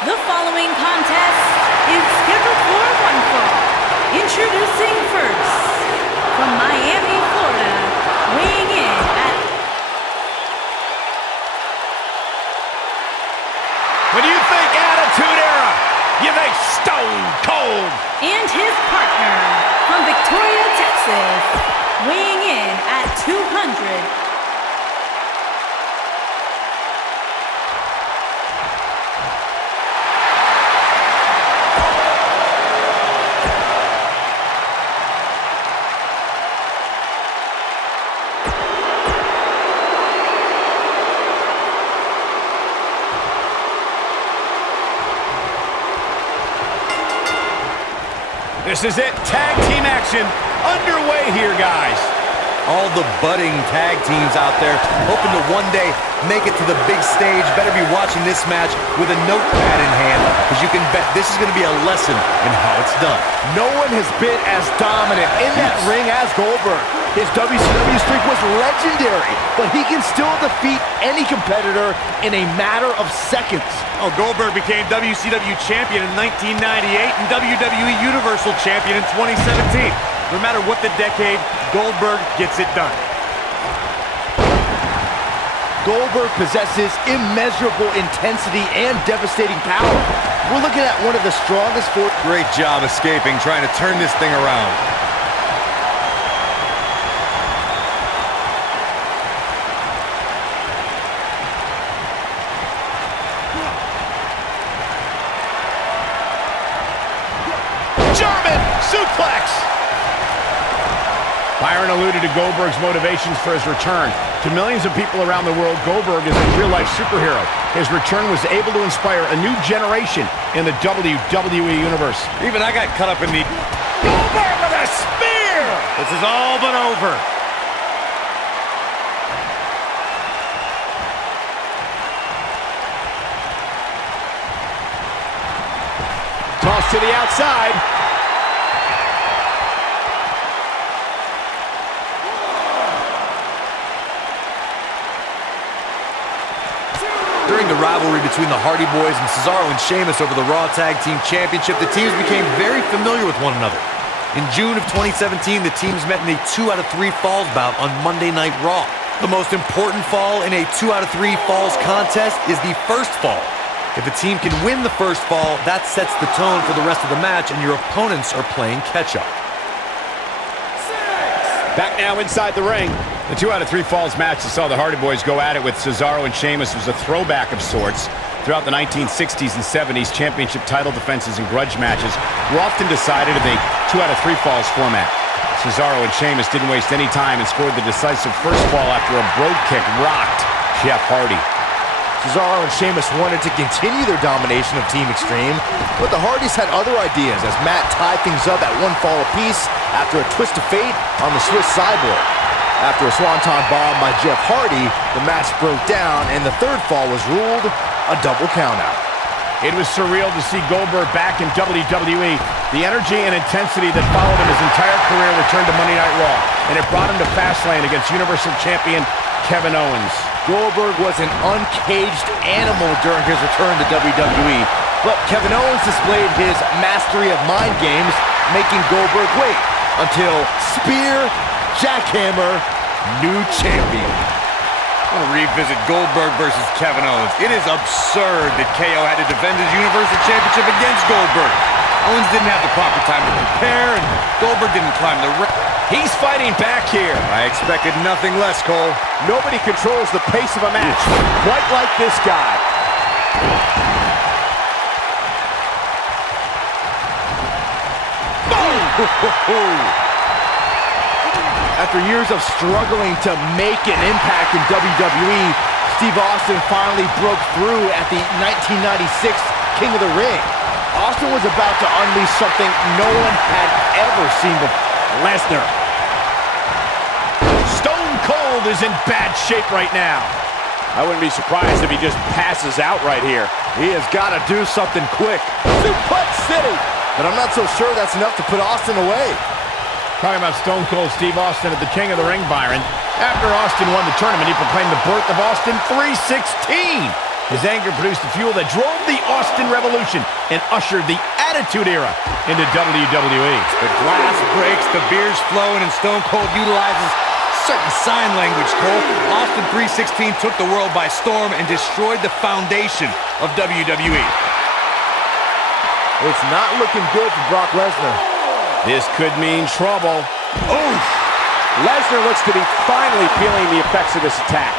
The following contest is scheduled for one fall. Introducing first, from Miami, Florida, weighing in at... When you think Attitude Era, you think Stone Cold. And his partner, from Victoria, Texas, weighing in at 200. This is it. Tag team action underway here, guys. All the budding tag teams out there hoping to one day make it to the big stage better be watching this match with a notepad in hand, because you can bet this is going to be a lesson in how it's done. No one has been as dominant in that ring as Goldberg. His WCW streak was legendary, but he can still defeat any competitor in a matter of seconds. Oh, Goldberg became WCW champion in 1998 and WWE Universal champion in 2017. No matter what the decade, Goldberg gets it done. Goldberg possesses immeasurable intensity and devastating power. We're looking at one of the strongest forces. Great job escaping, trying to turn this thing around. German suplex! Byron alluded to Goldberg's motivations for his return. To millions of people around the world, Goldberg is a real-life superhero. His return was able to inspire a new generation in the WWE Universe. Even I got caught up in the... Goldberg with a spear! This is all but over. Toss to the outside. During the rivalry between the Hardy Boys and Cesaro and Sheamus over the Raw Tag Team Championship, the teams became very familiar with one another. In June of 2017, the teams met in a 2 out of 3 falls bout on Monday Night Raw. The most important fall in a 2 out of 3 falls contest is the first fall. If a team can win the first fall, that sets the tone for the rest of the match, and your opponents are playing catch-up. Back now inside the ring. The 2 out of 3 falls match that saw the Hardy Boys go at it with Cesaro and Sheamus was a throwback of sorts. Throughout the 1960s and 70s, championship title defenses and grudge matches were often decided in a 2 out of 3 falls format. Cesaro and Sheamus didn't waste any time and scored the decisive first fall after a brogue kick rocked Jeff Hardy. Cesaro and Sheamus wanted to continue their domination of Team Extreme, but the Hardys had other ideas as Matt tied things up at 1 fall apiece after a twist of fate on the Swiss Cyborg. After a swanton bomb by Jeff Hardy, the match broke down and the third fall was ruled a double countout. It was surreal to see Goldberg back in WWE. The energy and intensity that followed him his entire career returned to Monday Night Raw, and it brought him to Fastlane against Universal Champion Kevin Owens. Goldberg was an uncaged animal during his return to WWE, but Kevin Owens displayed his mastery of mind games, making Goldberg wait until spear, jackhammer, new champion. I want to revisit Goldberg versus Kevin Owens. It is absurd that KO had to defend his Universal Championship against Goldberg. Owens didn't have the proper time to prepare, and Goldberg didn't climb the ring. He's fighting back here. I expected nothing less, Cole. Nobody controls the pace of a match quite like this guy. Boom! After years of struggling to make an impact in WWE, Steve Austin finally broke through at the 1996 King of the Ring. Austin was about to unleash something no one had ever seen before. Lesnar. Stone Cold is in bad shape right now. I wouldn't be surprised if he just passes out right here. He has got to do something quick. Suplex City! But I'm not so sure that's enough to put Austin away. Talking about Stone Cold Steve Austin at the King of the Ring, Byron. After Austin won the tournament, he proclaimed the birth of Austin 316. His anger produced the fuel that drove the Austin Revolution and ushered the Attitude Era into WWE. The glass breaks, the beer's flowing, and Stone Cold utilizes certain sign language, Cole. Austin 3:16 took the world by storm and destroyed the foundation of WWE. It's not looking good for Brock Lesnar. This could mean trouble. Oof! Lesnar looks to be finally feeling the effects of this attack.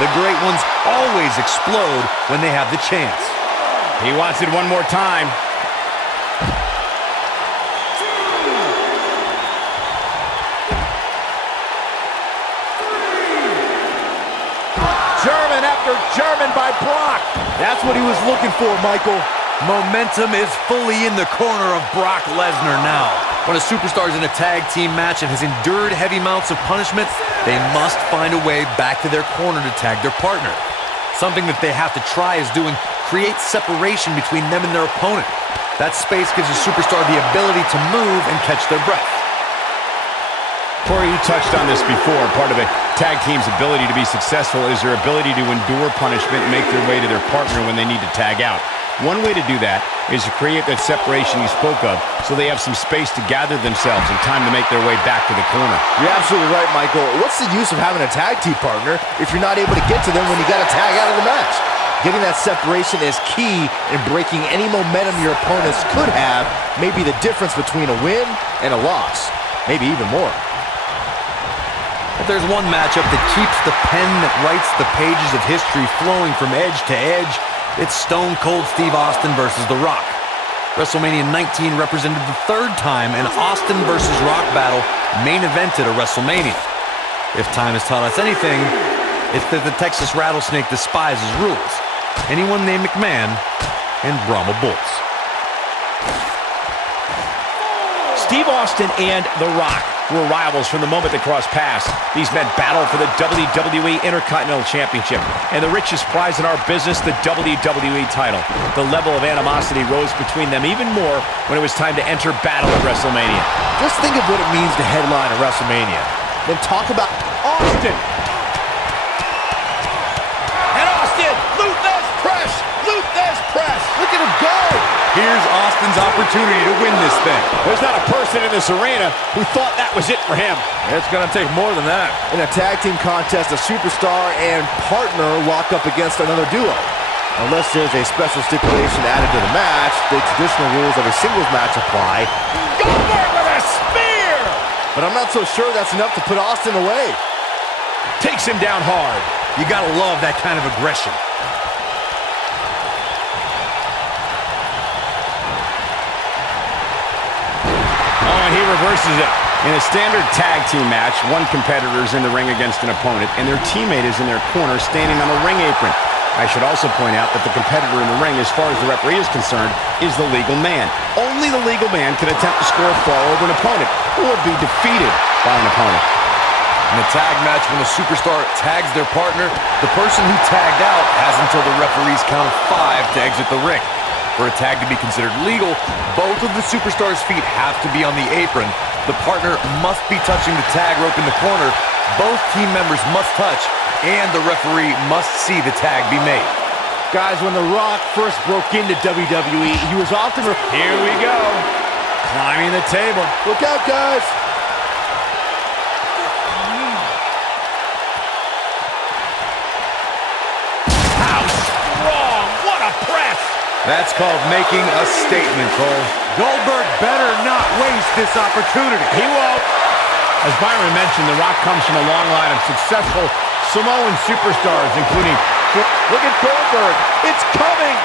The great ones always explode when they have the chance. He wants it one more time. German after German by Brock. That's what he was looking for, Michael. Momentum is fully in the corner of Brock Lesnar now. When a superstar is in a tag team match and has endured heavy amounts of punishment, they must find a way back to their corner to tag their partner. Something that they have to try is doing create separation between them and their opponent. That space gives a superstar the ability to move and catch their breath. Corey, you touched on this before. Part of a tag team's ability to be successful is their ability to endure punishment and make their way to their partner when they need to tag out. One way to do that is to create that separation you spoke of so they have some space to gather themselves and time to make their way back to the corner. You're absolutely right, Michael. What's the use of having a tag team partner if you're not able to get to them when you got to tag out of the match? Getting that separation is key in breaking any momentum your opponents could have, maybe the difference between a win and a loss, maybe even more. If there's one matchup that keeps the pen that writes the pages of history flowing from edge to edge, it's Stone Cold Steve Austin versus The Rock. WrestleMania 19 represented the third time an Austin versus Rock battle main evented a WrestleMania. If time has taught us anything, it's that the Texas Rattlesnake despises rules. Anyone named McMahon and Brahma Bulls. Steve Austin and The Rock were rivals from the moment they crossed paths. These men battled for the WWE Intercontinental Championship and the richest prize in our business, the WWE title. The level of animosity rose between them even more when it was time to enter battle at WrestleMania. Just think of what it means to headline a WrestleMania. Then talk about Austin! And Austin! Luthez press! Luthez press! look at him go! Here's Austin's opportunity to win this thing. There's not a person in this arena who thought that was it for him. It's going to take more than that. In a tag team contest, a superstar and partner lock up against another duo. Unless there's a special stipulation added to the match, the traditional rules of a singles match apply. Goldberg with a spear! But I'm not so sure that's enough to put Austin away. Takes him down hard. You got to love that kind of aggression. And he reverses it. In a standard tag team match, one competitor is in the ring against an opponent, and their teammate is in their corner standing on the ring apron. I should also point out that the competitor in the ring, as far as the referee is concerned, is the legal man. Only the legal man can attempt to score a fall over an opponent or be defeated by an opponent. In a tag match, when a superstar tags their partner, the person who tagged out has until the referee's count of 5 to exit the ring. For a tag to be considered legal, both of the superstars' feet have to be on the apron. The partner must be touching the tag rope in the corner. Both team members must touch, and the referee must see the tag be made. Guys, when The Rock first broke into WWE, he was often... Here we go. Climbing the table. Look out, guys! How strong! What a press! That's called making a statement, Cole. Goldberg better not waste this opportunity. He won't. As Byron mentioned, The Rock comes from a long line of successful Samoan superstars, including... Look at Goldberg. It's coming.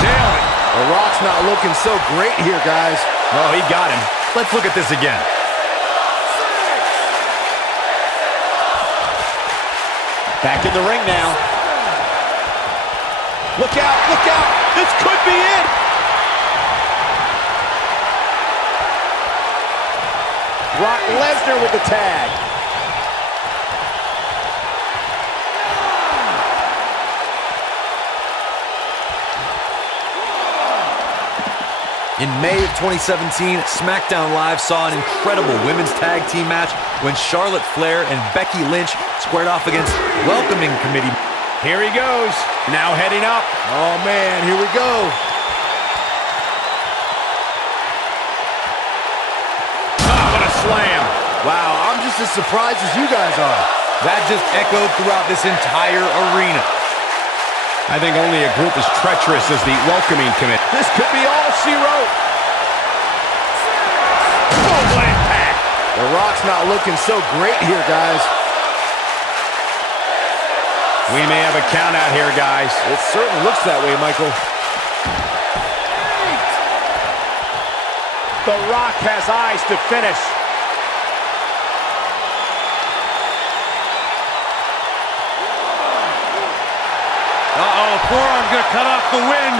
Nailed it. The Rock's not looking so great here, guys. Oh, he got him. Let's look at this again. Back in the ring now. Look out, look out. This could be it. Brock Lesnar with the tag. In May of 2017, SmackDown Live saw an incredible women's tag team match when Charlotte Flair and Becky Lynch squared off against Welcoming Committee. Here he goes, now heading up. Oh, man, here we go. Oh, what a slam. Wow, I'm just as surprised as you guys are. That just echoed throughout this entire arena. I think only a group as treacherous as the Welcoming Committee. This could be all she wrote. Oh, what impact. The Rock's not looking so great here, guys. We may have a count out here, guys. It certainly looks that way, Michael. The Rock has eyes to finish. Uh-oh, forearm gonna cut off the wind.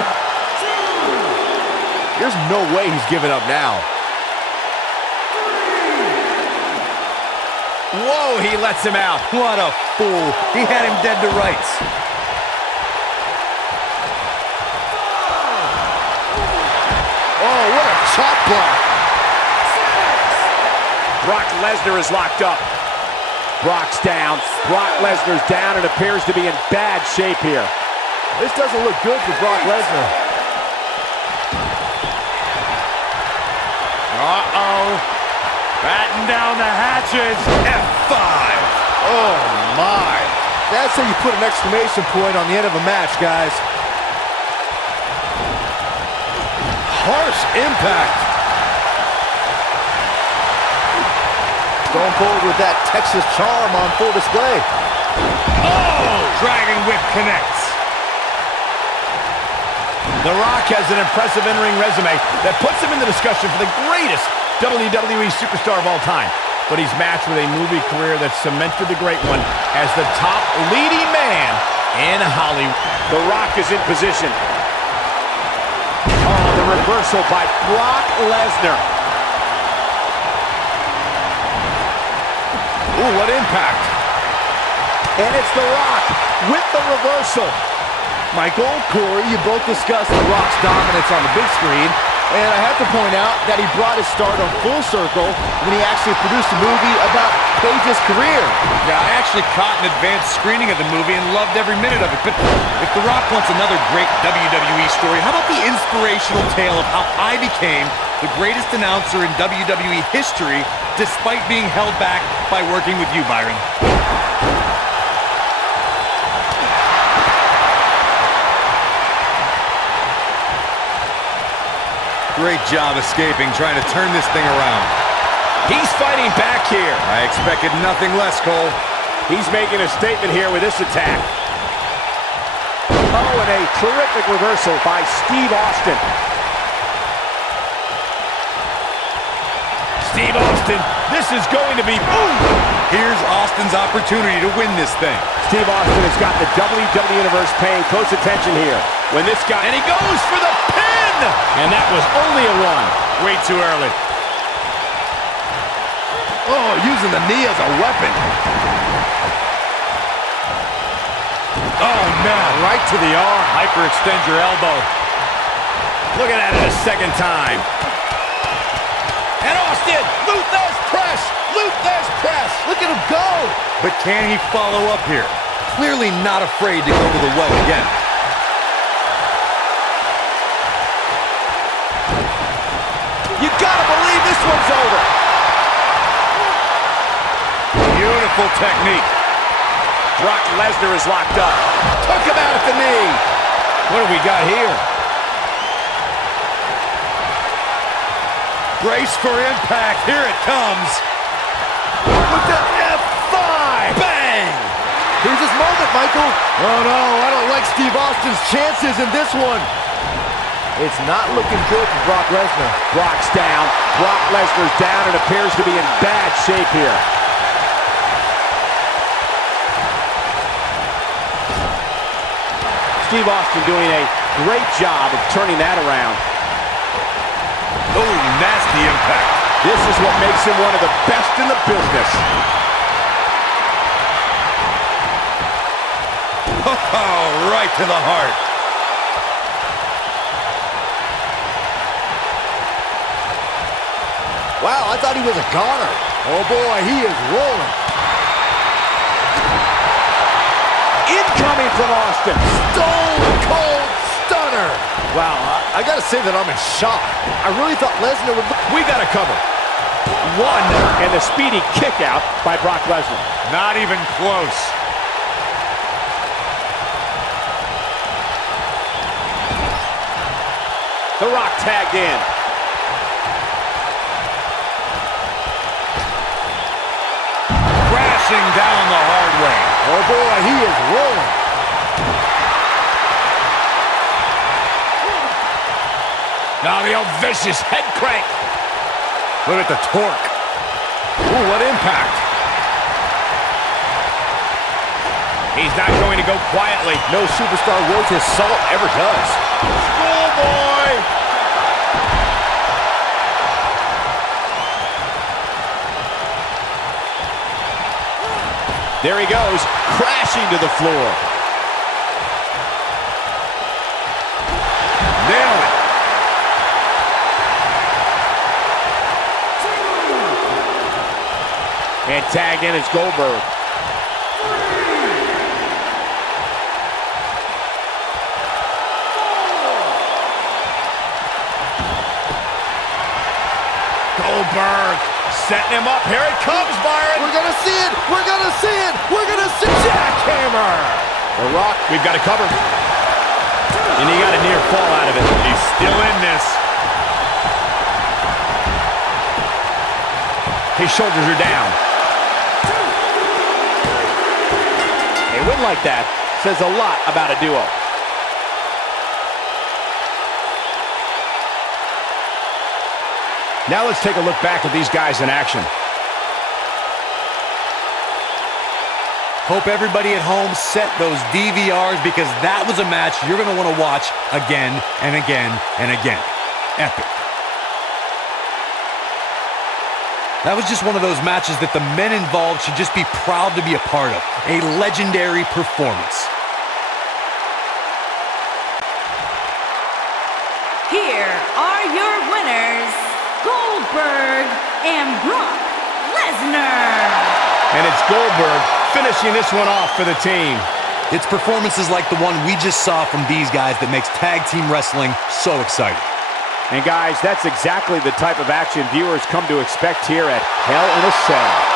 There's no way he's giving up now. Whoa, he lets him out. What a fool. He had him dead to rights. Oh, what a chop block. Brock Lesnar is locked up. Brock's down. Brock Lesnar's down and appears to be in bad shape here. This doesn't look good for Brock Lesnar. Uh-oh. Batten down the hatches. F5. Oh, my. That's how you put an exclamation point on the end of a match, guys. Harsh impact. Going forward with that Texas charm on full display. Oh! Dragon Whip connects. The Rock has an impressive in-ring resume that puts him in the discussion for the greatest WWE superstar of all time. But he's matched with a movie career that cemented the great one as the top leading man in Hollywood. The Rock is in position. Oh, the reversal by Brock Lesnar. Ooh, what impact. And it's The Rock with the reversal. Michael, Corey, you both discussed The Rock's dominance on the big screen, and I have to point out that he brought his stardom full circle when he actually produced a movie about Page's career. Yeah, I actually caught an advanced screening of the movie and loved every minute of it. But if The Rock wants another great WWE story, how about the inspirational tale of how I became the greatest announcer in WWE history despite being held back by working with you, Byron? Great job escaping, trying to turn this thing around. He's fighting back here. I expected nothing less, Cole. He's making a statement here with this attack. Oh, and a terrific reversal by Steve Austin. Steve Austin, this is going to be boom. Here's Austin's opportunity to win this thing. Steve Austin has got the WWE Universe paying close attention here. When this guy... And he goes for the pin. And that was only a one. Way too early. Oh, using the knee as a weapon. Oh, man, right to the arm. Hyperextend your elbow. Look at that a second time. And Austin, Luther's press. Luther's press. Look at him go. But can he follow up here? Clearly not afraid to go to the well again. You gotta believe this one's over. Beautiful technique. Brock Lesnar is locked up. Took him out at the knee. What do we got here? Brace for impact. Here it comes. With the F5. Bang! Here's his moment, Michael. Oh, no, I don't like Steve Austin's chances in this one. It's not looking good for Brock Lesnar. Brock's down. Brock Lesnar's down and appears to be in bad shape here. Steve Austin doing a great job of turning that around. Oh, nasty impact. This is what makes him one of the best in the business. Oh, right to the heart. Wow, I thought he was a goner. Oh boy, he is rolling. Incoming from Austin. Stone Cold Stunner. Wow, I gotta say that I'm in shock. I really thought Lesnar would... We got to cover. One, and the speedy kick out by Brock Lesnar. Not even close. The Rock tagged in. Crashing down the hard way. Oh boy, he is rolling. Now the old vicious head crank. Look at the torque. Ooh, what impact. He's not going to go quietly. No superstar worth his salt ever does. Schoolboy! There he goes, crashing to the floor. Nailed it. And tagged in is Goldberg. Goldberg setting him up. Here it comes, Byron. We're gonna see it. We're gonna see it. We're gonna see it. Jackhammer. The Rock, we've got to cover. And he got a near fall out of it. He's still in this. His shoulders are down. A win like that says a lot about a duo. Now let's take a look back at these guys in action. Hope everybody at home set those DVRs because that was a match you're going to want to watch again and again and again. Epic. That was just one of those matches that the men involved should just be proud to be a part of. A legendary performance. Here are your winners, Goldberg and Brock Lesnar. And it's Goldberg finishing this one off for the team. It's performances like the one we just saw from these guys that makes tag team wrestling so exciting. And guys, that's exactly the type of action viewers come to expect here at Hell in a Cell.